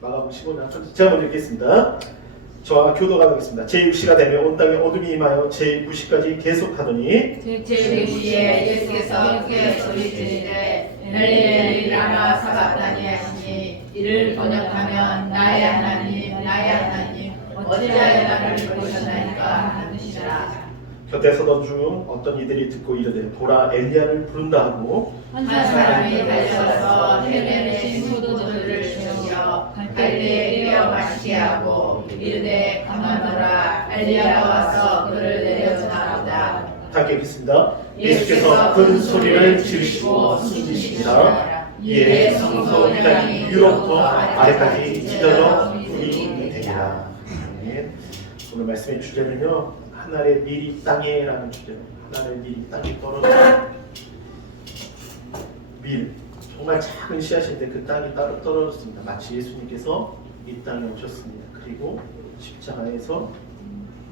마가복음 15장 제가 먼저 읽겠습니다. 저와 교도가 되겠습니다. 제6시가 되며 온 땅에 어둠이 임하여 제9시까지 계속하더니 제9시에 예수께서 크게 소리지르되 엘리 라마 사박다니 하시니 이를 번역하면 나의 하나님 나의 하나님 어찌하여 나를 보셨나이까 하는 뜻이라. 곁에 서던 중 어떤 이들이 듣고 이르되 보라 엘리야를 부른다 하고 한 사람이 달려서 헬멘의 신도들을 세우려 갈대에 이르러 마시게 하고 이르되 가만두라 엘리야가 와서 그를 내려주나보다. 함께 읽겠습니다. 예수께서 큰 소리를 지르시고 숨지시니라. 이에 성소 위단이 위로부터 아래까지 찢어져 불이 되니라. 오늘 말씀의 주제는요, 하늘의 밀이 땅에라는 주제로, 하늘의 밀이 땅에 떨어져 밀, 정말 작은 씨앗인데 그 땅이 떨어졌습니다. 마치 예수님께서 이 땅에 오셨습니다. 그리고 십자가에서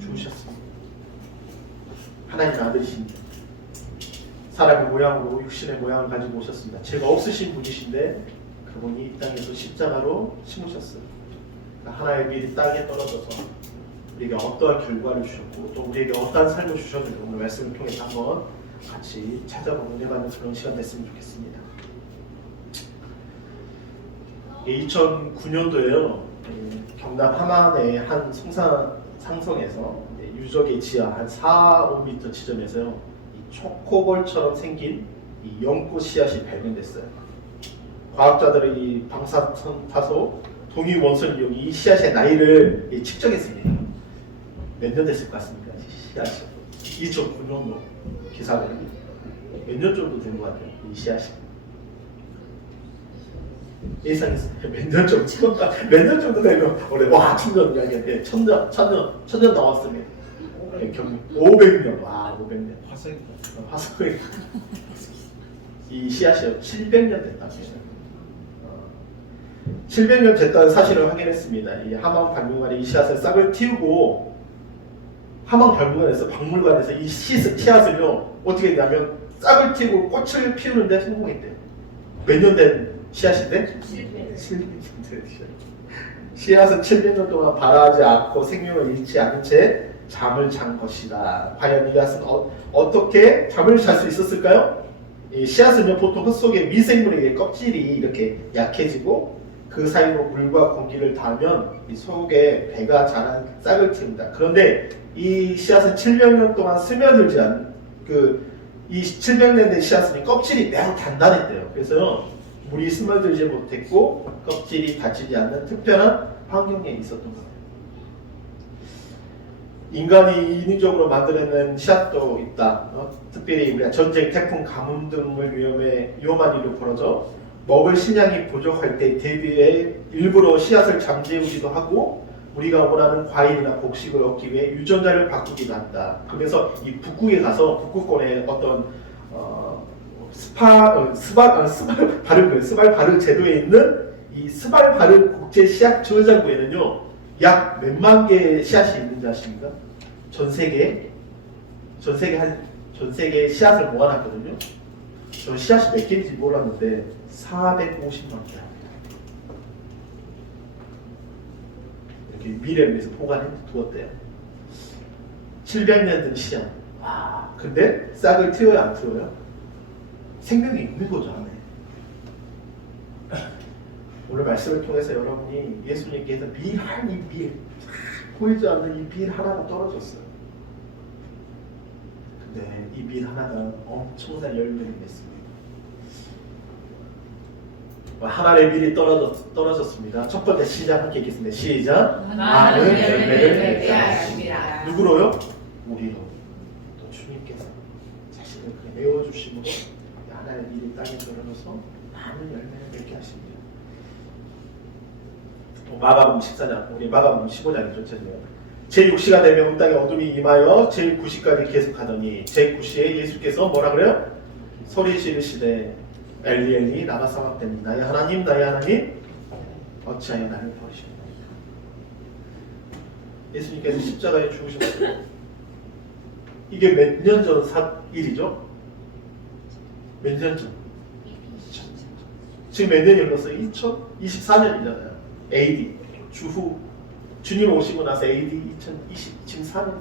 죽으셨습니다. 하나님 아들이십니다. 사람의 모양으로 육신의 모양을 가지고 오셨습니다. 죄가 없으신 분이신데 그분이 이 땅에서 십자가로 심으셨어요. 그러니까 하나의 밀이 땅에 떨어져서 우리에게 어떠한 결과를 주셨고 또 우리에게 어떠한 삶을 주셨는지 오늘 말씀을 통해서 한번 같이 찾아보고 은혜받는 그런 시간 됐으면 좋겠습니다. 2009년도에요. 경남 함안의 한 상성에서 유적의 지하 한 4, 5m 지점에서요. 이 초코볼처럼 생긴 이 연꽃 씨앗이 발견됐어요. 과학자들은 이 방사선타소 동위원소를 이용해 이 씨앗의 나이를 측정했습니다. 몇 년 됐을 것 같습니까? 씨앗이 2009년도 기사를 몇 년 정도 된 것 같아요. 이 씨앗이 예상했어요. 몇 년 정도 되면 올해 와 천년 이야기인데 천년 나왔으면 경력 500년 와 500년 화석이 이 씨앗이 700년 됐다. 700년 됐다는 사실을 확인했습니다. 이 함안박물관에 이 씨앗을 싹을 틔우고 함안박물관에서 박물관에서 이 씨앗을요 어떻게 했냐면 싹을 틔우고 꽃을 피우는데 성공했대요. 몇 년 된 씨앗인데? 700년 된 씨앗은 700년 동안 발하지 않고 생명을 잃지 않은 채 잠을 잔 것이다. 과연 이 씨앗은 어떻게 잠을 잘 수 있었을까요? 이 씨앗은요 보통 흙속에 미생물에게 껍질이 이렇게 약해지고 그 사이로 물과 공기를 닿으면 이 속에 배가 자란 싹을 틔웁니다. 그런데 이 씨앗은 700년 동안 스며들지 않은 이 700년 된 씨앗은 껍질이 매우 단단했대요. 그래서 물이 스며들지 못했고 껍질이 닫히지 않는 특별한 환경에 있었던 거예요. 인간이 인위적으로 만들어낸 씨앗도 있다. 특별히 우리가 전쟁, 태풍, 가뭄 등을 위험한 일로 벌어져 먹을 식량이 부족할 때 대비해 일부러 씨앗을 잠재우기도 하고 우리가 원하는 과일이나 곡식을 얻기 위해 유전자를 바꾸기도 한다. 그래서 이 북극에 가서 북극권에 어떤 스발바르 제도에 있는 이 스발바르 국제 씨앗 저장고에는요 약 몇만 개의 씨앗이 있는지 아십니까? 전 세계에 씨앗을 모아놨거든요. 저 씨앗이 몇 개인지 몰랐는데 450만 개. 이렇게 미래를 위해서 보관해 두었대요. 700년 된 씨앗. 와, 근데 싹을 틔워요, 안 틔워요? 생명이 있는 거죠, 안에. 오늘 말씀을 통해서 여러분이 예수님께서 보이지 않는 이 밀 하나가 떨어졌어요. 근데 이 밀 하나가 엄청난 열매를 맺습니다. 하나의 밀이 떨어졌습니다. 첫 번째 시작 함께 읽겠습니다. 시작. 많은 열매를 맺게 하십니다. 누구로요? 우리로. 또 주님께서 자신을 메워주심으로 하나의 밀이 땅에 떨어져서 많은 열매를 맺게 하십니다. 마가복음 14장, 우리 마가복음 15장이죠. 제6시가 되면 온 땅에 어둠이 임하여 제9시까지 계속하더니 제9시에 예수께서 뭐라 그래요? 소리 지르시되 엘리 엘리 라마 사박다니 나의 하나님 어찌하여 나를 버리시나이까. 예수님께서 십자가에 죽으셨어요. 이게 몇 년 전 일이죠? 몇 년 전? 지금 몇 년이 흘렀어요? 2024년이잖아요. AD 주후 주님 오시고 나서 AD 2024년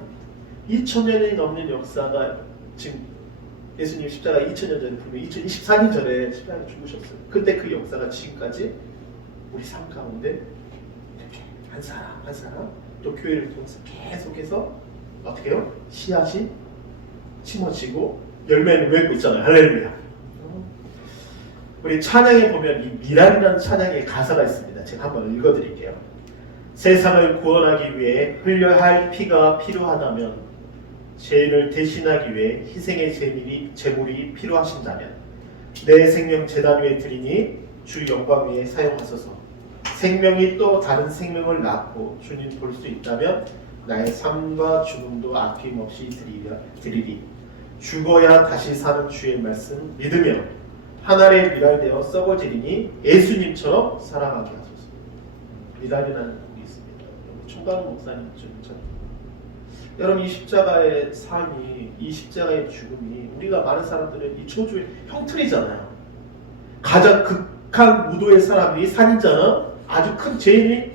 2000년이 넘는 역사가 지금 예수님 십자가 2000년 전에 분명히 2024년 전에 십자가에 죽으셨어요. 근데 그 역사가 지금까지 우리 삶 가운데 이렇게 한 사람 한 사람 또 교회를 통해서 계속해서 어떻게 해요? 씨앗이 심어지고 열매를 맺고 있잖아요. 할렐루야. 우리 찬양에 보면 이 미랄이라는 찬양의 가사가 있습니다. 제가 한번 읽어드릴게요. 세상을 구원하기 위해 흘려야 할 피가 필요하다면, 죄인을 대신하기 위해 희생의 제물이 필요하신다면 내 생명 제단 위에 드리니 주 영광 위에 사용하소서. 생명이 또 다른 생명을 낳고 주님 볼 수 있다면 나의 삶과 죽음도 아낌없이 드리리. 죽어야 다시 사는 주의 말씀 믿으며 하늘에 미랄되어 썩어지리니 예수님처럼 살아가게 하소서. 미랄이라는 곡이 있습니다. 총괄 목사님 좀 여러분, 이 십자가의 삶이, 이 십자가의 죽음이 우리가 많은 사람들은 이 초주의 형틀이잖아요. 가장 극한 무도의 사람이 살인자는 아주 큰 죄인이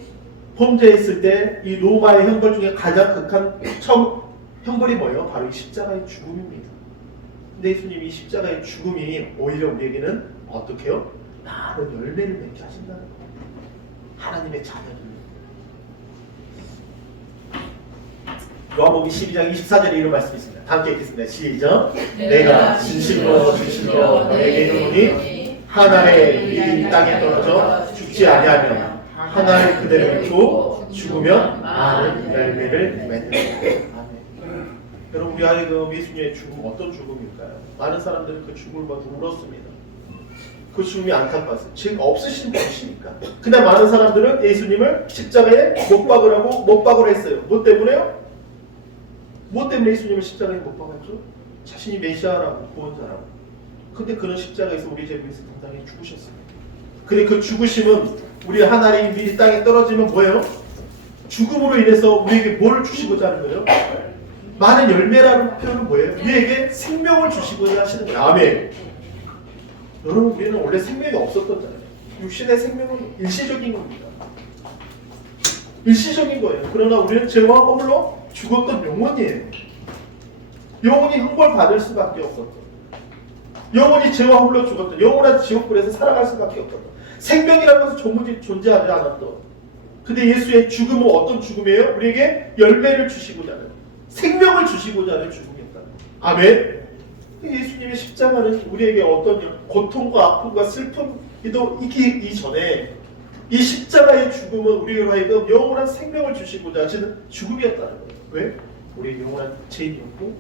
범죄했을 때 이 로마의 형벌 중에 가장 극한 형벌이 뭐예요? 바로 이 십자가의 죽음입니다. 근데 예수님이 이 십자가의 죽음이 오히려 우리에게는 어떻게 해요? 많은 열매를 맺게 하신다는 거예요. 하나님의 자녀들. 요한복음 12장 24절에 이런 말씀이 있습니다. 다 함께 읽겠습니다. 시작. 내가 진실로 너에게 이르노니 하늘에 이 땅에 떨어져 죽지 아니하면 하나의 그대로 있고 죽으면 많은 열매를 맺는다. 아멘. 여러분, 우리 하여금 예수님의 죽음 어떤 죽음일까요? 많은 사람들은 그 죽음을 보고 울었습니다. 그 죽음이 안타까웠어요. 지금 없으신 분이시니까. 그냥 많은 사람들은 예수님을 십자가에 못 박으라고 못 박으라 했어요. 뭐 때문에요? 뭐 때문에 예수님을 십자가에 못 박았죠? 자신이 메시아라고, 구원자라고. 근데 그런 십자가에서 우리 죄를 위해서 당당히 죽으셨습니다. 근데 그 죽으심은 우리 하나님 미리 땅에 떨어지면 뭐예요? 죽음으로 인해서 우리에게 뭘 주시고자 하는 거예요? 많은 열매라는 표현은 뭐예요? 우리에게 생명을 주시고자 하시는 거예요. 아멘. 여러분, 우리는 원래 생명이 없었던잖아요. 육신의 생명은 일시적인 겁니다. 일시적인 거예요. 그러나 우리는 죄와 허물로 죽었던 영혼이에요. 영혼이 형벌 받을 수밖에 없었던, 영혼이 죄와 허물로 죽었던, 영원한 지옥불에서 살아갈 수밖에 없었던, 생명이라는 것은 도무지 존재하지 않았던. 근데 예수의 죽음은 어떤 죽음이에요? 우리에게 열매를 주시고자 하는, 생명을 주시고자 하는 죽음이었다. 아멘. 예수님의 십자가는 우리에게 어떤 고통과 아픔과 슬픔이도 있기 이전에 이 십자가의 죽음은 우리로 하여금 영원한 생명을 주시고자 하시는 죽음이었다는 거예요. 왜? 우리 영원한 죄인이었고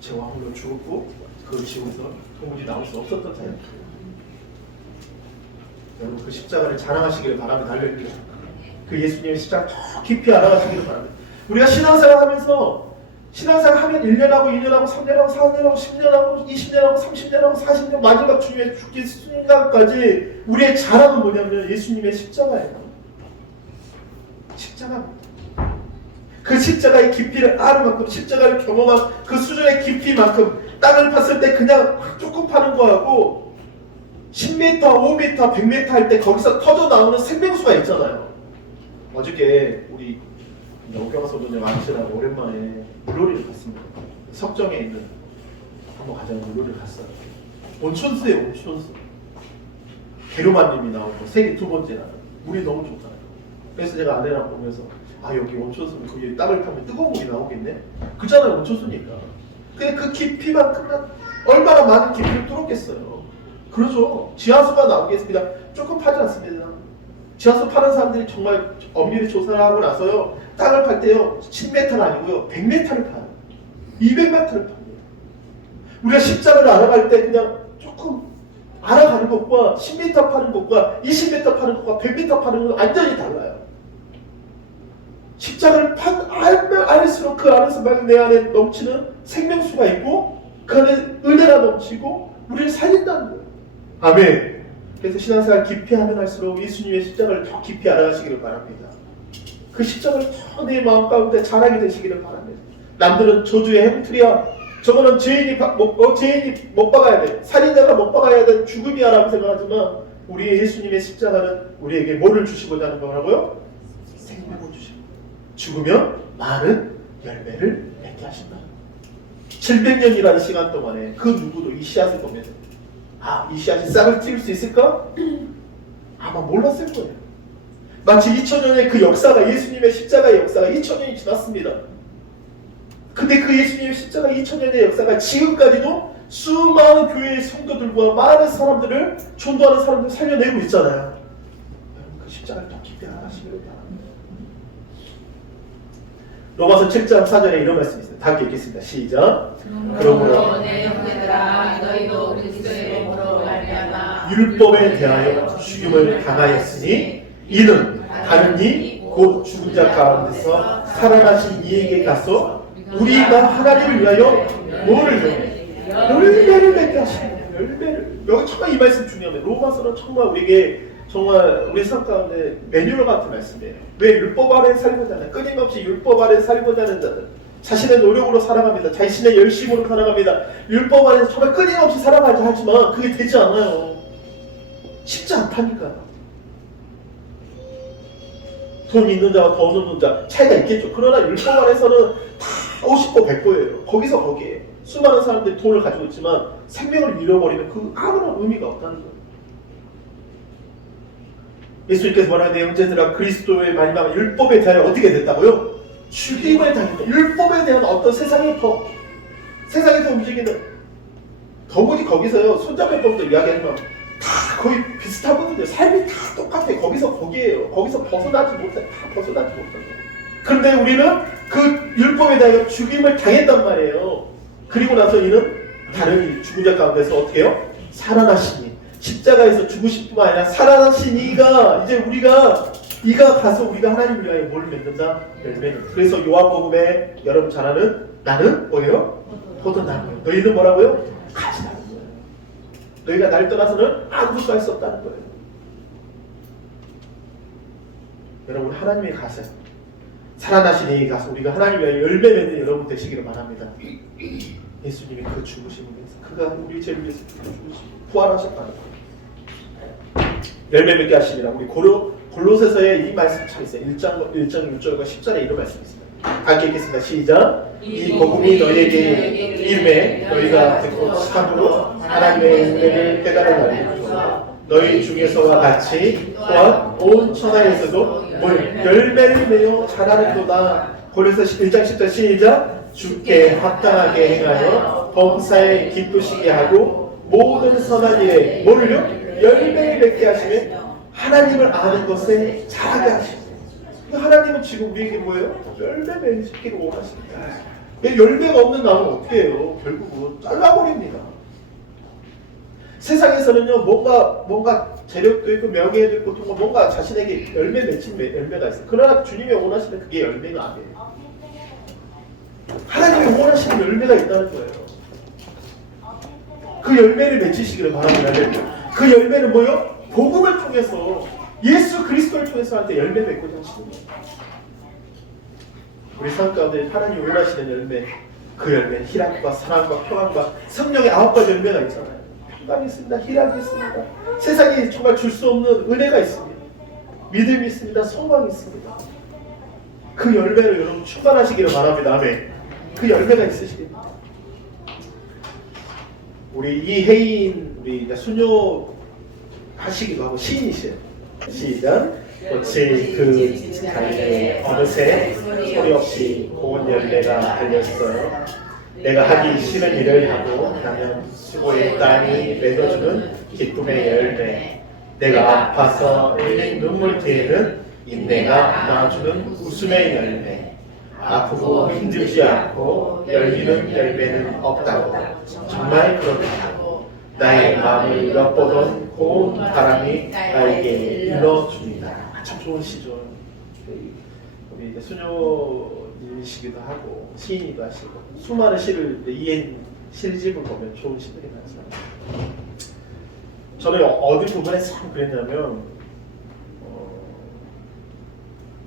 죄와 허물로 죽었고 그 지옥에서 도무지 나올 수 없었던 자였다. 여러분, 그 십자가를 자랑하시기를 바랍니다. 할렐루야. 그 예수님의 십자가 더 깊이 알아가시기를 바랍니다. 우리가 신앙생활 하면서 신앙생활 하면 1년하고 2년하고 3년하고 4년하고 10년하고 20년하고 30년하고 40년 마지막 주님의 죽기 순간까지 우리의 자랑은 뭐냐면 예수님의 십자가예요. 십자가입니다. 그 십자가의 깊이를 아는 만큼, 십자가를 경험한 그 수준의 깊이만큼 땅을 팠을 때 그냥 조금 파는 거하고 10m, 5m, 100m 할 때 거기서 터져 나오는 생명수가 있잖아요. 어저께 우리 오경화 소장님 아저씨랑 오랜만에 물놀이를 갔습니다. 석정에 있는 한번 가자고 물놀이를 갔어요. 온천수예요, 온천수. 게르마님이 나오고 세계 두 번째 나라. 물이 너무 좋잖아요. 그래서 제가 아내랑 보면서 여기 온천수는 거기 땅을 파면 뜨거운 물이 나오겠네? 그잖아요, 온천수니까. 근데 그 깊이만큼은 얼마나 많은 깊이를 뚫었겠어요. 그러죠. 지하수가 나오겠습니다. 조금 파지 않습니다. 지하수 파는 사람들이 정말 엄밀히 조사를 하고 나서요, 땅을 팔 때요 10m는 아니고요 100m를 파요. 200m를 팝니다. 우리가 십자가를 알아갈 때 그냥 조금 알아가는 것과 10m 파는 것과 20m 파는 것과 100m 파는 건 완전히 달라요. 십자가를 알면 알수록 그 안에서 막 내 안에 넘치는 생명수가 있고 그 안에 은혜가 넘치고 우리를 살린다는 거예요. 아멘. 그래서 신앙생활 깊이 하면 할수록 예수님의 십자가를 더 깊이 알아가시기를 바랍니다. 그 십자가를 더 내 마음 가운데 자랑이 되시기를 바랍니다. 남들은 저주의 행틀이야, 저거는 죄인이 못 박아야 돼, 살인자가 못 박아야 돼, 죽음이야 라고 생각하지만 우리 예수님의 십자가는 우리에게 뭐를 주시고자 하는 거라고요? 생명을 주시고 죽으면 많은 열매를 맺게 하신다. 700년이라는 시간 동안에 그 누구도 이 씨앗을 보면서 이 씨앗이 싹을 틔울 수 있을까? 아마 몰랐을 거예요. 마치 2000년의 그 역사가, 예수님의 십자가의 역사가 2000년이 지났습니다. 근데 그 예수님의 십자가 2000년의 역사가 지금까지도 수많은 교회의 성도들과 많은 사람들을, 전도하는 사람들을 살려내고 있잖아요. 여러분, 그 십자가를 더 깊이 알아가시기를 바랍니다. 로마서 7장 4절에 이런 말씀이 있습니다. 다 함께 읽겠습니다. 시작. 그러므로 내 형제들아, 너희도 그리스도의 몸으로 말미암아 율법에 대하여 죽임을 당하였으니 이는 다른 이 곧 죽은 자 가운데서 살아나신 이에게 가서 우리가 하나님을 위하여 뭐를 열매를 맺게 하십니다. 열매를. 여기 정말 이 말씀 중요합니다. 로마서는 정말 우리에게 정말 우리 삶 가운데 매뉴얼 같은 말씀이에요. 왜 율법 아래 살고자 하는, 끊임없이 율법 아래 살고자 하는 자들, 자신의 노력으로 살아갑니다. 자신의 열심으로 살아갑니다. 율법 안에서 정말 끊임없이 살아가자 하지만 그게 되지 않아요. 쉽지 않다니까요. 돈 있는 자와 돈 없는 자 차이가 있겠죠. 그러나 율법 안에서는 다 50보 100보예요. 거기서 거기에 수많은 사람들이 돈을 가지고 있지만 생명을 잃어버리면 그 아무런 의미가 없다는 거예요. 예수님께서 말하는 형제들아, 그리스도의 마지막 율법에 대하여 어떻게 됐다고요? 죽임을 당했다. 율법에 대한 어떤 세상에서 움직이는, 더군이 거기서요, 손자매법도 이야기하지만 다 거의 비슷하거든요. 삶이 다 똑같아. 거기서 거기에요. 거기서 벗어나지 못해. 다 벗어나지 못한다. 그런데 우리는 그 율법에 대하여 죽임을 당했단 말이에요. 그리고 나서 이는 다른 죽은 자 가운데서 어떻게 해요? 살아나시니, 십자가에서 죽으실 뿐만 아니라 살아나신 이가, 이제 이가 가서 우리가 하나님 위하여 뭘 맺는다? 열매를. 그래서 요한복음에 여러분 잘 아는 나는 뭐예요? 포도나무예요. 너희는 뭐라고요? 가지나무예요. 너희가 날 떠나서는 아무것도 할 수 없다는 거예요. 여러분, 하나님의 가서 살아나신 이에 가서 우리가 하나님 위하여 열매 맺는 여러분 되시기를 바랍니다. 예수님이 그 죽으심을 위해서, 그가 우리 죄를 위해서 부활하셨다는 거예요. 열매 맺게 하시니라. 우리 골로새서에 이 말씀 참 있어요. 1장 6절과 10절에 이런 말씀이 있습니다. 함께 읽겠습니다. 시작. 이 복음이 너희에게 이름에 너희가 듣고 참으로 하나님의 은혜를 깨달으라니 너희 중에서와 같이 또한 온 천하에서도 열매를 내어 자라는도다. 골로새 1장 10절 시작. 주께 합당하게 행하여 범사에 기쁘시게 하고 모든 선한 일에 뭐를요? 열매를 맺게 하시며 하나님을 아는 것에 자라게 하십니다. 하나님은 지금 우리에게 뭐예요? 열매 맺기를 원하십니다. 열매가 없는 나무는 어떻게 해요? 결국은 잘라버립니다. 세상에서는요, 뭔가 재력도 있고 명예도 있고 뭔가 자신에게 열매 맺힌 열매가 있어요. 그러나 주님이 원하시는 그게 열매가 아니에요. 하나님이 원하시는 열매가 있다는 거예요. 그 열매를 맺히시기를 바랍니다. 그 열매는 뭐예요? 복음을 통해서, 예수 그리스도를 통해서 할 때 열매 맺고자 하시는 거예요. 우리 삶 가운데 하나님이 원하시는 열매, 그 열매, 희락과 사랑과 평안과 성령의 9가지 열매가 있잖아요. 평강이 있습니다. 희락이 있습니다. 세상이 정말 줄 수 없는 은혜가 있습니다. 믿음이 있습니다. 소망이 있습니다. 그 열매를 여러분 충만하시기를 바랍니다. 아멘. 그 열매가 있으시길 바랍니다. 우리 이혜인, 우리 수녀 하시기도 하고 시인이세요. 시작. 꽃이 그 달에 어느새 소리 없이 고운 열매가 달렸어요. 내가 하기 싫은 일을 하고 나면 수고의 땅이 맺어주는 기쁨의 열매. 내가 아파서 흘린 눈물 뒤에는 인내가 낳아주는 웃음의 열매. 아프고 힘들지 않고 열리는 열매는 없다고. 정말 그렇다고. 나의 마음을 엿보던 고운 바람이 나에게 일러줍니다. 참 좋은 시절. 우리 이제 수녀님이시기도 하고 시인이기도 하시고 수많은 시를 이행 시집을 보면 좋은 시들이 많잖아요. 저는 어디 부분에 참 그랬냐면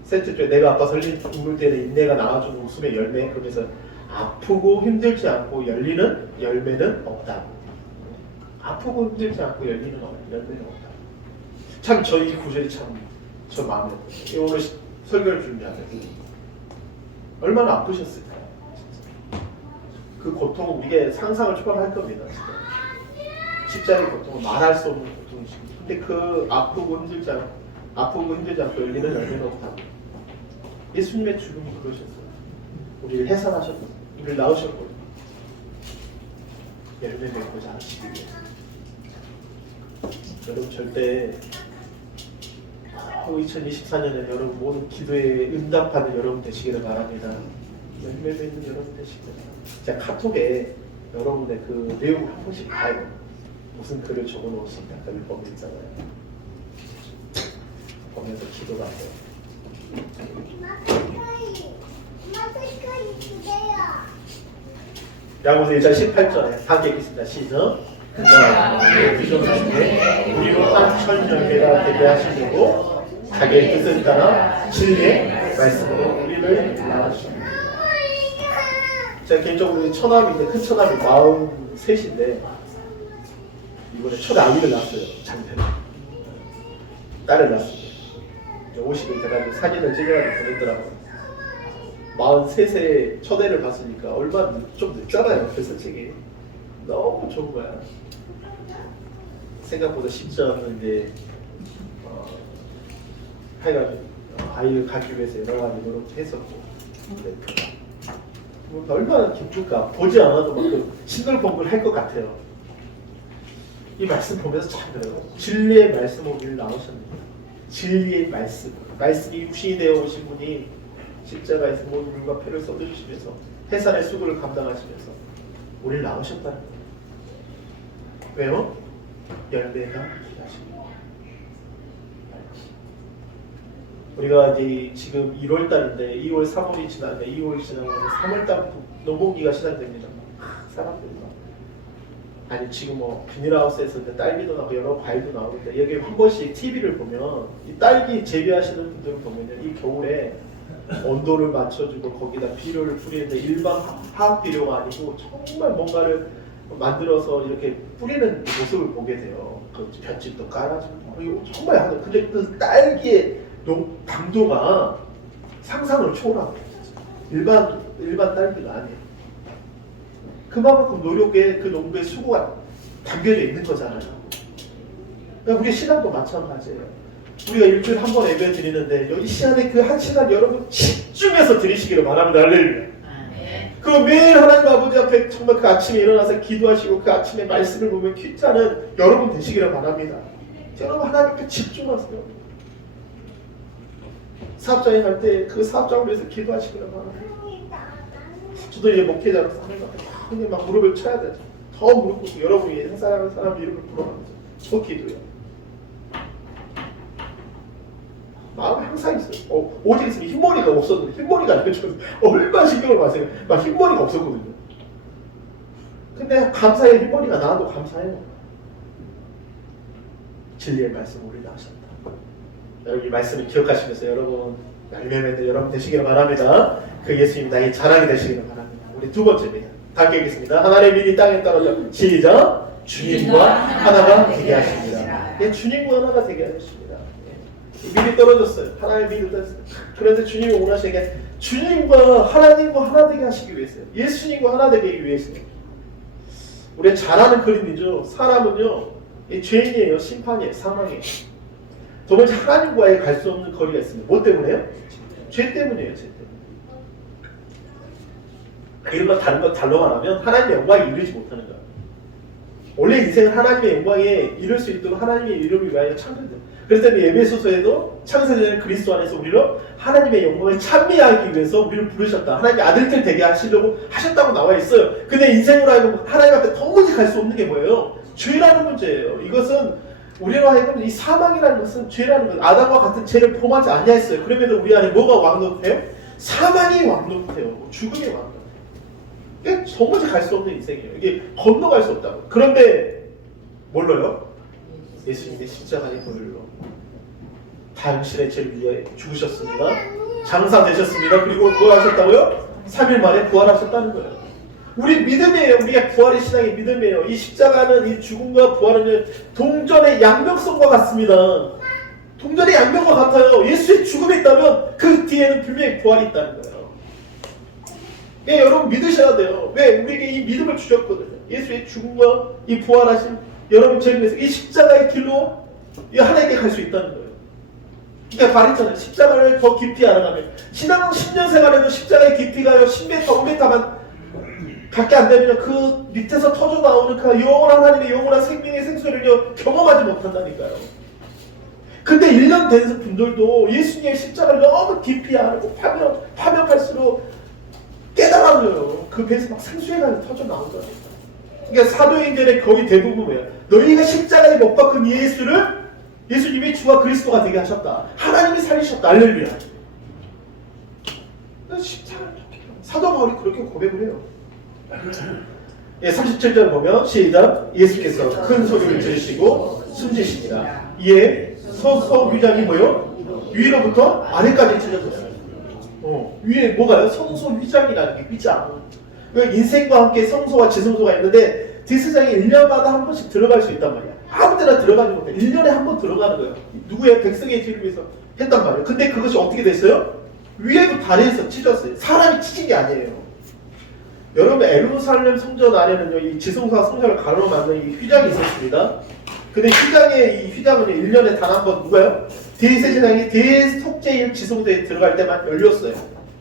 세트째 내가 아파서 흘린 눈물 때는 인내가 낳아주는 웃음의 열매. 그러면서 아프고 힘들지 않고 열리는 열매는 없다고. 아프고 힘들지 않고 열리는 열매는 없다고. 참 저 이 구절이 참 저 마음에 들어요. 오늘 설교를 준비하면서 얼마나 아프셨을까요? 진짜. 그 고통 우리가 상상을 초월할 겁니다. 진짜. 십자가의 고통은 말할 수 없는 고통이십니다. 근데 그 아프고 힘들지 않고 열리는 열매는 없다. 예수님의 죽음이 그러셨어요. 우리를 해산하셨고 우리를 낳으셨고 열매 맺고자 하시기 위해서. 여러분 절대 2024년에 여러분 모든 기도에 응답하는 여러분 되시기를 바랍니다. 열매 맺는 여러분 되시기를 바랍니다. 제가 카톡에 여러분의 그 내용을 한 번씩 봐요. 무슨 글을 적어놓으신 약간을 보면있잖아요. 보면서 기도가 돼요. 야고보서 1장 18절에 다 읽겠습니다. 시작. 그가 비전 중에 우리로 한 천년배가 되게 하시려고 자기의 뜻을 따라 진리의 말씀으로 우리를 낳으십니다. 제가 개인적으로 처남인데 큰 처남이 43인데 이번에 첫 아이를 낳았어요. 작년에 딸을 낳았습니다. 50일 돼가지고 사진을 찍어가지고 보냈더라고요. 43세 첫 애를 봤으니까 얼마 좀 늦잖아요. 그래서 책이 너무 좋은 거야. 생각보다 쉽지 않은데 하여간 아이를 갖기 위해서 여러 가지 노력했었고 얼마나 기쁠까. 보지 않아도 막 그 싱글벙글 할 것 같아요. 이 말씀 보면서 참 그래요. 진리의 말씀으로 우리를 낳으셨습니다. 진리의 말씀이 육신이 되어 오신 분이 십자가에서 모든 물과 피를 쏟으시면서 해산의 수고를 감당하시면서 우리를 낳으셨다는 거예요. 왜요? 열매가 기하십니다. 우리가 이제 지금 1월달인데 2월, 3월이 지나면 2월이 지나면 3월달부터 농번기가 시작됩니다. 사람들이 아니 지금 뭐 비닐하우스에서 딸기도 나오고 여러 과일도 나오는데 여기 한 번씩 TV를 보면 이 딸기 재배하시는 분들 보면은 이 겨울에 온도를 맞춰주고 거기다 비료를 뿌리는데 일반 화학 비료가 아니고 정말 뭔가를 만들어서 이렇게 뿌리는 모습을 보게 돼요. 그 볏짚도 깔아주고 이거 정말 하는. 근데 그 딸기의 당도가 상상을 초월합니다. 일반 딸기가 아니에요. 그만큼 노력에 그 농부의 수고가 담겨져 있는 거잖아요. 그러니까 우리 신앙도 마찬가지예요. 우리가 일주일에 한 번 예배 드리는데 이 시간에 그 한 시간 여러분 집중해서 드리시기를 바랍니다. 할렐루야. 그 매일 하나님 아버지 앞에 정말 그 아침에 일어나서 기도하시고 그 아침에 말씀을 보면 퀴즈하는 여러분 되시기를 바랍니다. 여러분 하나님께 집중하세요. 사업장에 갈 때 그 사업장을 위해서 기도하시기를 바랍니다. 저도 이제 목회자로서 하나님 막 무릎을 쳐야 되죠. 더 무릎 꿇고 여러분이 행사하는 사람 이름을 불러가면서 저 기도요. 마음에 항상 있어요. 오직 있으면 흰머리가 없었는데 흰머리가 아니고 저 얼마나 신경을 마세요. 막 흰머리가 없었거든요. 근데 감사해. 흰머리가 나와도 감사해요. 진리의 말씀 우리 나셨다. 여러분 이 말씀을 기억하시면서 여러분 열매맺는 여러분 되시기를 바랍니다. 그 예수님 나의 자랑이 되시기를 바랍니다. 우리 두 번째입니다. 다 깨겠습니다. 하나님의 민이 땅에 떨어져 시작. 주님과 하나가 되게 하십니다. 네, 주님과 하나가 되게 하십니다. 네. 밀이 떨어졌어요. 하나님의 밀이 떨어졌어요. 그런데 주님이 원하시게 주님과 하나님과 하나 되게 하시기 위해서요. 예수님과 하나 되기 위해서요. 우리가 잘 아는 그림이죠. 사람은요 죄인이에요. 심판이에요. 사망이에요. 두 번째 하나님과의 갈 수 없는 거리가 있습니다. 뭐 때문에요? 죄 때문이에요. 죄 때문에. 이런 거 다른 거 달로 말하면 하나님의 영광에 이르지 못하는 거예요. 원래 인생은 하나님의 영광에 이룰 수 있도록 하나님의 이름을 위하여 창조돼요. 그래서 에베소서에도 창세전에 그리스도 안에서 우리를 하나님의 영광을 찬미하기 위해서 우리를 부르셨다. 하나님의 아들들 되게 하시려고 하셨다고 나와 있어요. 근데 인생으로 하여금 하나님 앞에 도무지 갈 수 없는 게 뭐예요? 죄라는 문제예요. 이것은 우리로 하여금 이 사망이라는 것은 죄라는 것. 아담과 같은 죄를 범하지 아니하였어요. 그러면 우리 안에 뭐가 왕노릇해요? 사망이 왕노릇해요. 죽음이 왕노릇해요. 이게 도무지 갈 수 없는 인생이에요. 이게 건너갈 수 없다고. 그런데 뭘로요? 예수님의 십자가의 보혈로 당신의 죄를 위해 죽으셨습니다. 장사되셨습니다. 그리고 부활하셨다고요? 3일 만에 부활하셨다는 거예요. 우리 믿음이에요. 우리의 부활의 신앙의 믿음이에요. 이 십자가는 이 죽음과 부활은 동전의 양면성과 같습니다. 동전의 양면과 같아요. 예수의 죽음이 있다면 그 뒤에는 분명히 부활이 있다는 거예요. 예, 여러분 믿으셔야 돼요. 왜? 우리에게 이 믿음을 주셨거든요. 예수의 죽음과 이 부활하신 여러분 죄를 위해서 이 십자가의 길로 이 하나님께 갈 수 있다는 거예요. 그러니까 말했잖아요. 십자가를 더 깊이 알아가면 신앙은 10년 생활에도 십자가의 깊이가 10m, 5m만 밖에 안 되면 그 밑에서 터져 나오는 그 영원한 하나님의 영원한 생명의 생수를 경험하지 못한다니까요. 근데 1년 된 분들도 예수님의 십자가를 너무 깊이 알고 파면할수록 깨달아져요. 그 배에서 막 생수가 터져 나오더라고요. 그러니까 사도행전의 거의 대부분 뭐예요? 너희가 십자가에 못 박은 예수님이 주와 그리스도가 되게 하셨다. 하나님이 살리셨다. 할렐루야. 십자가를 사도 바울이 그렇게 고백을 해요. 예, 37절 보면 시작. 예수께서 큰 소리를 지르시고 숨지시니라. 이에 서서휘장이 뭐요? 위로부터 아래까지 찢어졌어요. 위에 뭐가요? 성소휘장이라는 게 휘장. 인생과 함께 성소와 지성소가 있는데 디스장이 1년마다 한 번씩 들어갈 수 있단 말이야. 아무 때나 들어가지 못해. 1년에 한 번 들어가는 거예요. 누구의 백성의 뒤를 위해서 했단 말이에요. 근데 그것이 어떻게 됐어요? 위에부터 아래에서 찢었어요. 사람이 찢은 게 아니에요. 여러분 예루살렘 성전 안에는요, 이 지성소와 성전을 가로로 만든 이 휘장이 있었습니다. 근데 휘장의 이 휘장은 1년에 단 한 번 누가요? 대제사장이 대속죄일 지성소에 들어갈 때만 열렸어요.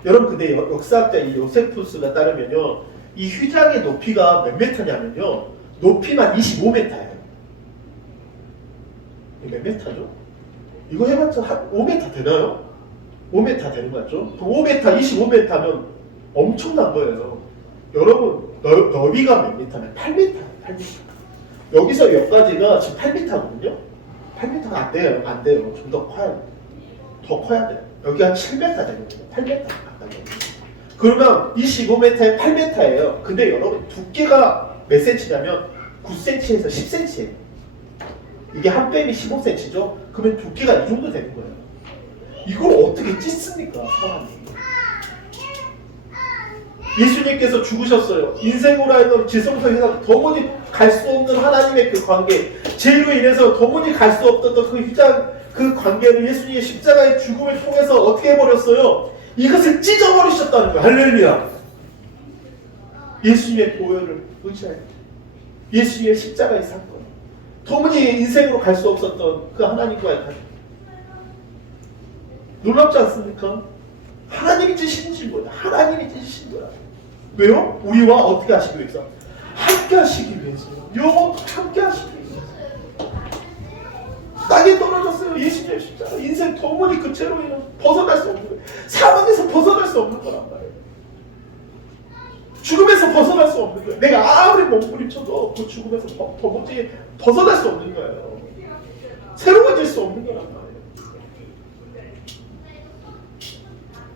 여러분 근데 역사학자 이 요세푸스가 따르면요, 이 휘장의 높이가 몇 메타냐면요, 높이만 25m예요. 몇 메타죠? 이거 해봤자 한 5m 되나요? 5m 되는 거 같죠? 5m, 25m면 엄청난 거예요. 여러분 너비가 몇 미터면 8m예요. 8m. 여기서 여기까지가 지금 8m거든요. 8m가 안 돼요. 안 돼요. 좀 더 커야, 더 커야 돼요. 여기가 7m 되거든요. 8m 가까이. 그러면 25m에 8m예요. 근데 여러분 두께가 몇 cm냐면 9cm에서 10cm예요. 이게 한 뺨이 15cm죠. 그러면 두께가 이 정도 되는 거예요. 이걸 어떻게 찢습니까, 사람이? 예수님께서 죽으셨어요. 인생으로 하여금 지성소에서 도무지 갈 수 없는 하나님의 그 관계, 죄로 인해서 도무지 갈 수 없던 그 휘장, 그 관계를 예수님의 십자가의 죽음을 통해서 어떻게 해버렸어요? 이것을 찢어버리셨다는 거예요. 할렐루야. 예수님의 보혈을 의지할 때, 예수님의 십자가의 사건, 도무지 인생으로 갈 수 없었던 그 하나님과의 관계, 놀랍지 않습니까? 하나님이 찢으신 거야. 하나님이 찢으신 거야. 왜요? 우리와 어떻게 하시기 위해서? 함께 하시기 위해서요. 영원토록 함께 하시기 위해서. 땅에 떨어졌어요. 예수님의 십자가. 인생 도무지 그 죄로 인해 벗어날 수 없는 거예요. 사망에서 벗어날 수 없는 거란 말이에요. 죽음에서 벗어날 수 없는 거예요. 내가 아무리 몸부림쳐도 그 죽음에서 도무지 벗어날 수 없는 거예요. 새로워질 수 없는 거란 말이에요.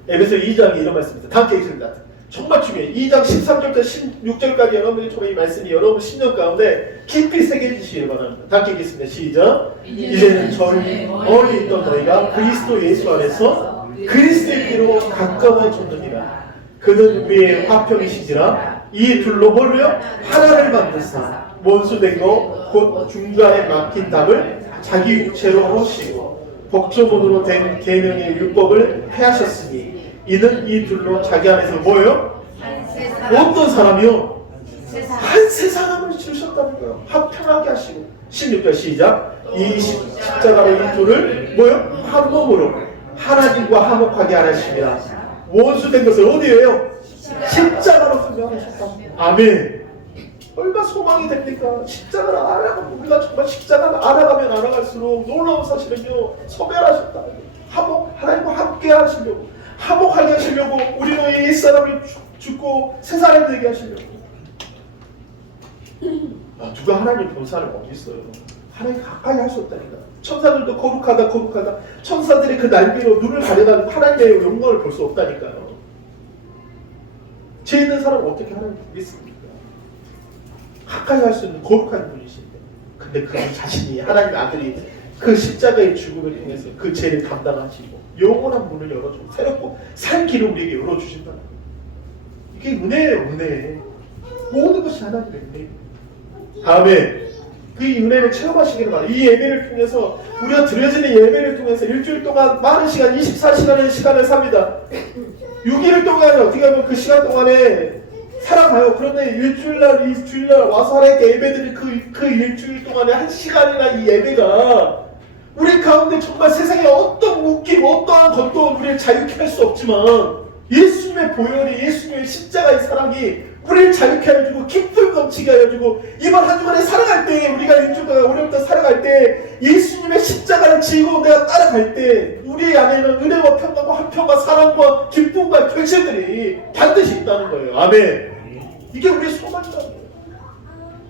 에베소 2장에 이런 말씀이 있어요. 다음 계시입니다. 정말 중요해요. 2장 13절부터 16절까지 여러분들이 정말 이 말씀이 여러분 10년 가운데 깊이 새겨주시기 바랍니다. 다음 계시겠습니다. 시작. 이제는 저희 멀리 있던 너희가 그리스도 예수 안에서 그리스도의 피로 가까워졌느니라. 그는 위에 화평이시지라. 이 둘로 뭘로요? 하나를 만드사 원수된 거 곧 중간에 막힌 담을 자기 육체로 하시고 복조문으로 된 계명의 율법을 폐하셨으니 이는 이 둘로 자기 안에서 뭐예요? 어떤 사람이요? 한 세 사람을 지으셨다는 거예요. 화평하게 하시고. 16절 시작. 이 십자가로 이 둘을 뭐예요? 한 몸으로 하나님과 화목하게 하시니라. 원수된 것을 어디에요? 십자가로 설명하셨다. 아멘. 얼마나 소망이 됩니까? 십자가를 알아가면, 우리가 정말 십자가를 알아가면 알아갈수록 놀라운 사실은요, 소멸하셨다. 하나님과 함께 하시려고, 화목하게 하시려고, 우리 너희 옛사람을 죽고 새 사람이 되게 하시려고. 누가 하나님 본 사람이 어디 있어요? 하나님 가까이 할 수 없다니까. 천사들도 거룩하다. 천사들이 그 날개로 눈을 가려가지고 하나님의 영광을 볼 수 없다니까요. 죄 있는 사람은 어떻게 하나님 보겠습니까? 가까이 할 수 있는 거룩한 분이신데, 근데 그 자신이 하나님의 아들이 그 십자가의 죽음을 통해서 그 죄를 감당하시고 영원한 문을 열어주고 새롭고 산 길을 우리에게 열어주신다는 거예요. 이게 은혜예요. 은혜. 모든 것이 하나님의 은혜. 다음에 그 은혜를 체험하시기를 바랍니다. 이 예배를 통해서 우리가 드려지는 예배를 통해서 일주일 동안 많은 시간 24시간의 시간을 삽니다. 6일 동안 어떻게 하면 그 시간 동안에 살아가요. 그런데 일주일날 이 주일날 와서 하나님께 예배드릴 그 일주일 동안에 한 시간이나 이 예배가 우리 가운데 정말 세상에 어떤 묶임 어떠한 것도 우리를 자유케 할 수 없지만 예수님의 보혈이 예수님의 십자가의 사랑이 우리를 자유케 하여주고 기쁨 넘치게 하여주고 이번 한 주간에 살아갈 때 우리가 일주일간 어려울 살아갈 때 예수님의 십자가를 지고 내가 따라갈 때 우리 안에는 은혜와 평강과 화평과 사랑과 기쁨과 결실들이 반드시 있다는 거예요. 아멘. 이게 우리의 소망이라는 거예요.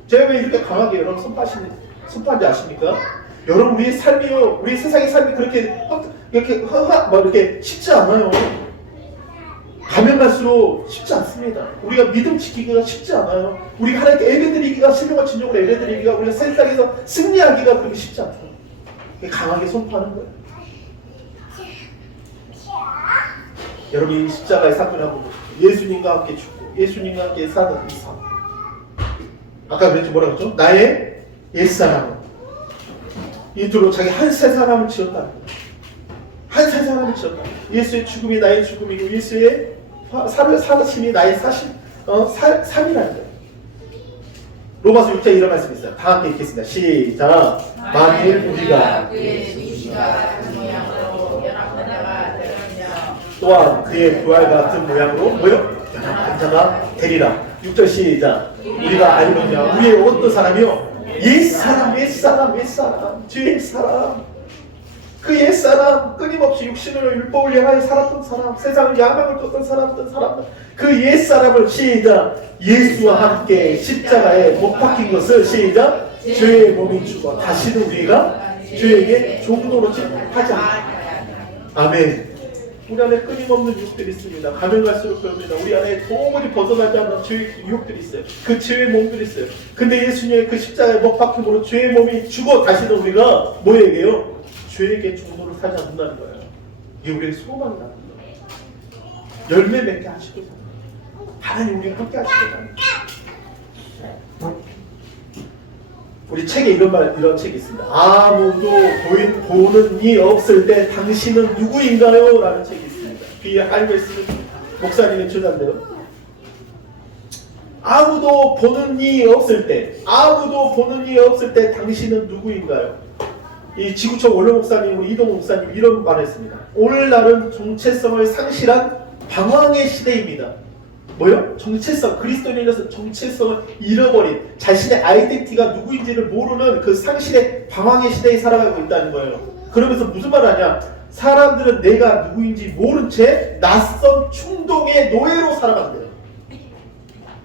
제가 왜 이렇게 강하게 여러분 선포하는지 아십니까? 여러분 우리의 삶이요, 우리 세상의 삶이 그렇게 이렇게 쉽지 않아요. 가면 갈수록 쉽지 않습니다. 우리가 믿음 지키기가 쉽지 않아요. 우리가 하나님께 예배드리기가 신령과 진정으로 예배드리기가 우리가 세상에서 승리하기가 그렇게 쉽지 않아요. 강하게 선포하는 거예요. 여러분 이 십자가의 사건을 한번 보십시오. 예수님과 함께 죽고 예수님과 함께 사는 이 삶. 아까 그랬죠? 뭐라고 했죠? 나의 옛사람은 이토록 자기 한 세 사람을 지었다. 한 세 사람을 지었다. 예수의 죽음이 나의 죽음이고 예수의 사심이 나의 삶이라는 거예요. 로마서 6장 이런 말씀이 있어요. 다 함께 읽겠습니다. 시작. 만일 우리가 또한 그의 부활 같은 모양으로 연합한 자가 되리라. 6절 시작. 우리가 알거냐 우리의 어떤 사람이요? 옛사람 주 옛사람. 그 옛사람 끊임없이 육신으로 율법을 향하여 살았던 사람, 세상을 야망을 쫓던 사람들 그 옛사람을 시작. 예수와 함께 십자가에 못 박힌 것을 시작. 죄의 몸이 죽어 다시는 우리가 죄에게 종노릇지 하지 않는다. 아멘. 우리 안에 끊임없는 유혹들이 있습니다. 가면 갈수록 그럽니다. 우리 안에 도무지 벗어나지 않는 죄의 유혹들이 있어요. 그 죄의 몸들이 있어요. 근데 예수님의 그 십자가에 못 박힘으로 죄의 몸이 죽어 다시는 우리가 뭐에게요? 죄에게 종노를 하지 않는다는 거예요. 이게 우리의 소망이라는 거예요. 열매 맺게 하시고자 하나님 우리가 함께 하시고자. 우리 책에 이런 책이 있습니다. 아무도 보는 이 없을 때 당신은 누구인가요? 라는 책이 있습니다. 비에 할베스 목사님의 저자인데요. 아무도 보는 이 없을 때 당신은 누구인가요? 이 지구촌 원로 목사님, 이동 목사님 이런 말을 했습니다. 오늘날은 정체성을 상실한 방황의 시대입니다. 뭐요? 정체성, 그리스도인으로서 정체성을 잃어버린 자신의 아이덴티티가 누구인지를 모르는 그 상실의 방황의 시대에 살아가고 있다는 거예요. 그러면서 무슨 말을 하냐? 사람들은 내가 누구인지 모른 채 낯선 충동의 노예로 살아간대요.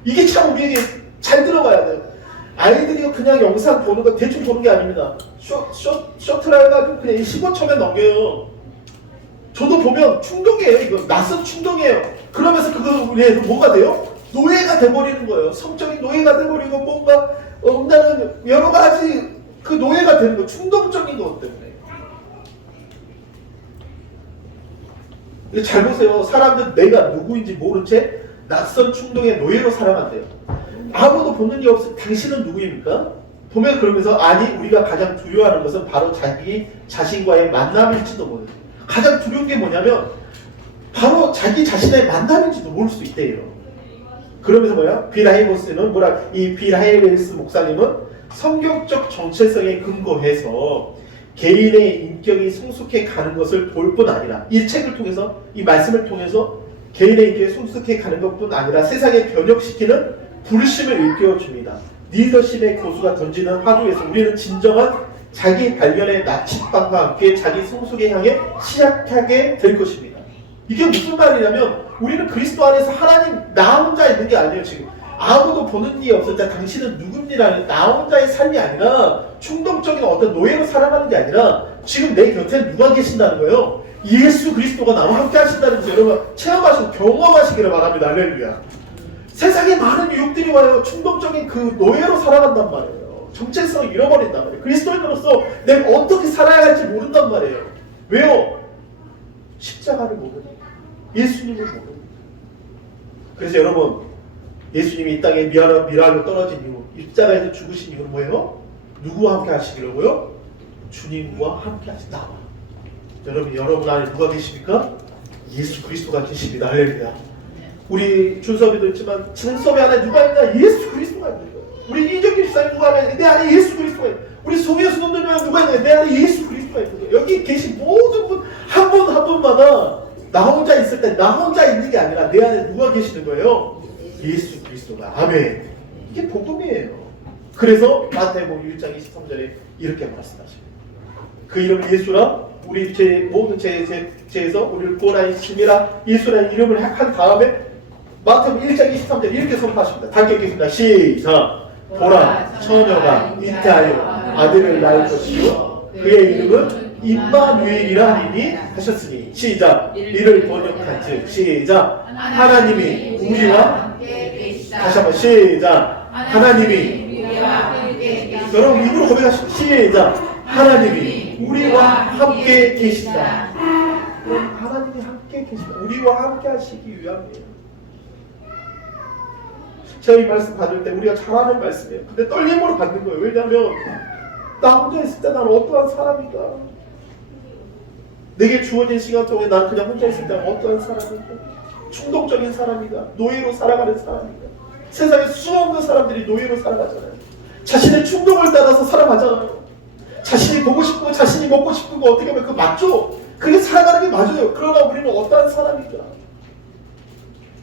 이게 참 우리에게 잘 들어가야 돼요. 아이들이 그냥 영상 보는 거 대충 보는 게 아닙니다. 쇼트라 해가지고 그냥 15초면 넘겨요. 저도 보면 충동이에요. 이거 낯선 충동이에요. 그러면서 그거 우리는 뭐가 돼요? 노예가 돼버리는 거예요. 성적인 노예가 돼버리고 뭔가 없다는 여러 가지 그 노예가 되는 거, 충동적인 것 때문에. 이거 잘 보세요. 사람들 내가 누구인지 모른 채 낯선 충동의 노예로 살아간대요. 아무도 보는 이 없을 당신은 누구입니까? 보면 그러면서 아니 우리가 가장 두려워하는 것은 바로 자기 자신과의 만남일지도 모르는. 가장 두려운 게 뭐냐면 바로 자기 자신의 만남인지도 모를 수 있대요. 그러면서 뭐야? 이 빌 하이베스 목사님은 성경적 정체성에 근거해서 개인의 인격이 성숙해 가는 것을 볼 뿐 아니라 이 책을 통해서 이 말씀을 통해서 개인의 인격이 성숙해 가는 것뿐 아니라 세상에 변혁시키는 불심을 일깨워 줍니다. 리더십의 고수가 던지는 화두에서 우리는 진정한 자기 발견의 나침반과 함께 자기 성숙에 향해 시작하게 될 것입니다. 이게 무슨 말이냐면 우리는 그리스도 안에서 하나님 나 혼자 있는 게 아니에요. 지금 아무도 보는 이 없을 때 당신은 누굽니라는 나 혼자의 삶이 아니라 충동적인 어떤 노예로 살아가는 게 아니라 지금 내 곁에 누가 계신다는 거예요. 예수 그리스도가 나와 함께 하신다는 거 여러분 체험하시고 경험하시기를 바랍니다. 할렐루야. 세상에 많은 유혹들이 와요. 충동적인 그 노예로 살아간단 말이에요. 정체성을 잃어버린단 말이에요. 그리스도인으로서 내가 어떻게 살아야 할지 모른단 말이에요. 왜요? 십자가를 모르니까. 예수님을 모르니까. 그래서 여러분 예수님이 이 땅에 미랄로 떨어진 이유, 십자가에서 죽으신 이유는 뭐예요? 누구와 함께 하시기라고요? 주님과 함께 하신다. 여러분 안에 누가 계십니까? 예수 그리스도가 계십니다. 할렐루야. 우리 준섭이도 있지만 준섭이 안에 누가 있냐? 예수 그리스도가 있는 거예요. 우리 이정길 집사님 누가 안에 내 안에 예수 그리스도가 있는 거예요. 우리 송혜수 선생님 누가 있냐? 내 안에 예수 그리스도가 있는 거예요. 여기 계신 모든 분 한 분 한 분마다 나 혼자 있을 때 나 혼자 있는 게 아니라 내 안에 누가 계시는 거예요? 예수 그리스도가. 아멘. 이게 복음이에요. 그래서 마태복음 1장 23절에 이렇게 말씀하십니다. 그 이름을 예수라 우리 모든 죄에서 우리를 구원하여 주심이라 예수라는 이름을 한 다음에 마태복음 1장 23절 이렇게 선포하십니다. 다 읽겠습니다. 시작. 보라 처녀가 잉태하여 아들을 낳을 것이요 그의 이름은 임마누엘이라 하리니 하셨으니 시작. 이를 번역한즉 시작. 하나님이 우리와 다시 한번 시작. 하나님이 여러분 입으로 고백하십시오. 시작. 하나님이 우리와 함께 계신다. 하나님이 함께 계신다. 우리와 함께 하시기 위함이에요. 제가 이 말씀 받을 때 우리가 잘하는 말씀이에요. 근데 떨림으로 받는 거예요. 왜냐하면 나 혼자 있을 때 나는 어떠한 사람인가? 내게 주어진 시간 동안에 나는 그냥 혼자 있을 때 어떠한 사람인가? 충동적인 사람인가? 노예로 살아가는 사람인가? 세상에 수없는 사람들이 노예로 살아가잖아요. 자신의 충동을 따라서 살아가잖아요. 자신이 보고 싶고 자신이 먹고 싶은 거 어떻게 보면 그거 맞죠? 그게 살아가는 게 맞아요. 그러나 우리는 어떠한 사람인가?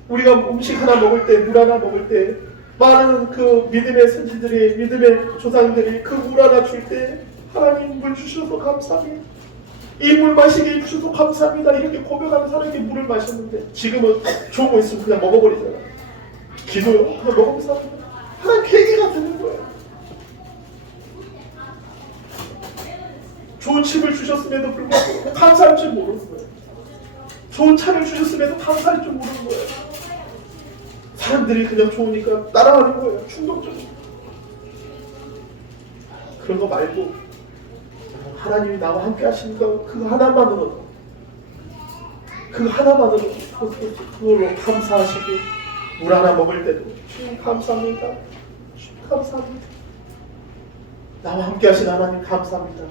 우리가 음식 하나 먹을 때, 물 하나 먹을 때 많은 그 믿음의 선지들이, 믿음의 조상들이 그 물 하나 줄 때 하나님 물 주셔서 감사합니다. 이 물 마시게 해주셔서 감사합니다. 이렇게 고백하는 사람에게 물을 마셨는데 지금은 좋은 거 있으면 그냥 먹어버리잖아요. 기도요? 그냥 먹으면서 하나님 계기가 되는 거예요. 좋은 집을 주셨음에도 불구하고 감사할 줄 모르는 거예요. 좋은 차를 주셨음에도 감사할 줄 모르는 거예요. 사람들이 그냥 좋으니까 따라하는 거예요. 충동적으로. 그런 거 말고 하나님이 나와 함께 하시니까 그거 하나만으로도 그걸로 감사하시고 물 하나 먹을 때도 주님 감사합니다. 주님 감사합니다. 나와 함께 하신 하나님 감사합니다.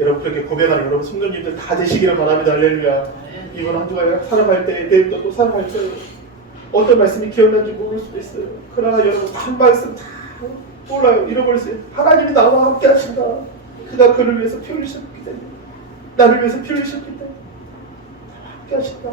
여러분 그렇게 고백하는 여러분 성도님들 다 되시기를 바랍니다. 할렐루야. 이번 한 주간 살아갈 때 내일도 또 살아갈 때 어떤 말씀이 기억나는지 모를 수도 있어요. 그러나 여러분 한 말씀 다 몰라요. 잃어버릴 수 있어요. 하나님이 나와 함께 하신다. 그가 그를 위해서 피 흘리셨기 때문에 나를 위해서 피 흘리셨기 때문에 나와 함께 하신다.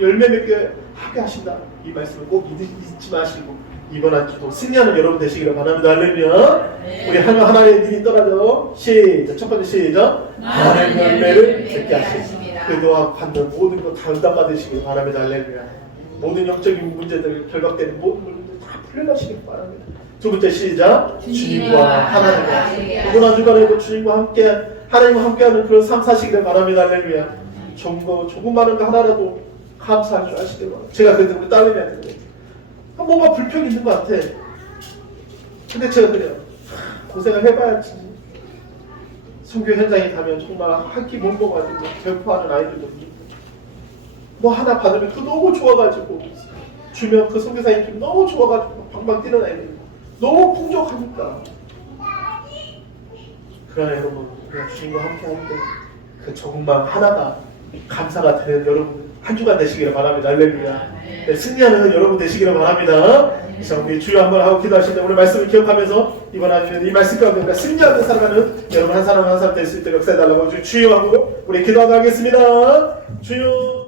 열매 맺게 하게 하신다. 이 말씀을 꼭 잊지 마시고 이번 한 주도 승리하는 여러분 되시기를 바랍니다. 할렐루야. 우리 하나의 일이 떨어져 시작. 첫 번째 시작. 많은 열매를 맺게 하시고 그도와 받는 모든 것 다 응답받으시길 바랍니다. 할렐루야. 모든 영적인 문제들 결박되는 모든 문제들 다 풀려나시길 바랍니다. 두 번째 시작. 주님과 하나님과 이번 한 주간에도 주님과 함께 하나님과 함께하는 그런 삶 사시기를 바랍니다. 할렐루야. 조금 많은 거 하나라도 감사할 줄 아시길 바랍니다. 제가 그래도 우리 딸내미한테 뭔가 불평이 있는 것 같아. 근데 제가 그래요. 고생을 해봐야지. 선교 현장에 가면 정말 한 끼 못 먹어가지고 배고파하는 아이들도 있고 뭐 하나 받으면 그 너무 좋아가지고 주면 그 선교사님 기분 너무 좋아가지고 방방 뛰는 아이들 너무 풍족하니까. 그러나 여러분 우리가 주님과 함께 할 때 그 조금만 하나가 감사가 되는 여러분 한 주간 되시기를 바랍니다. 할렐루야. 네, 승리하는 여러분 되시기를 바랍니다. 자, 우리 주여 한번 하고 기도하실 때 오늘 말씀을 기억하면서 이번 한 주는 이 말씀 가운데 우리가 승리하며 살아가는 여러분 한 사람 한 사람 될 수 있도록 역사해달라고 주여 하고 우리 기도하도록 하겠습니다. 주여.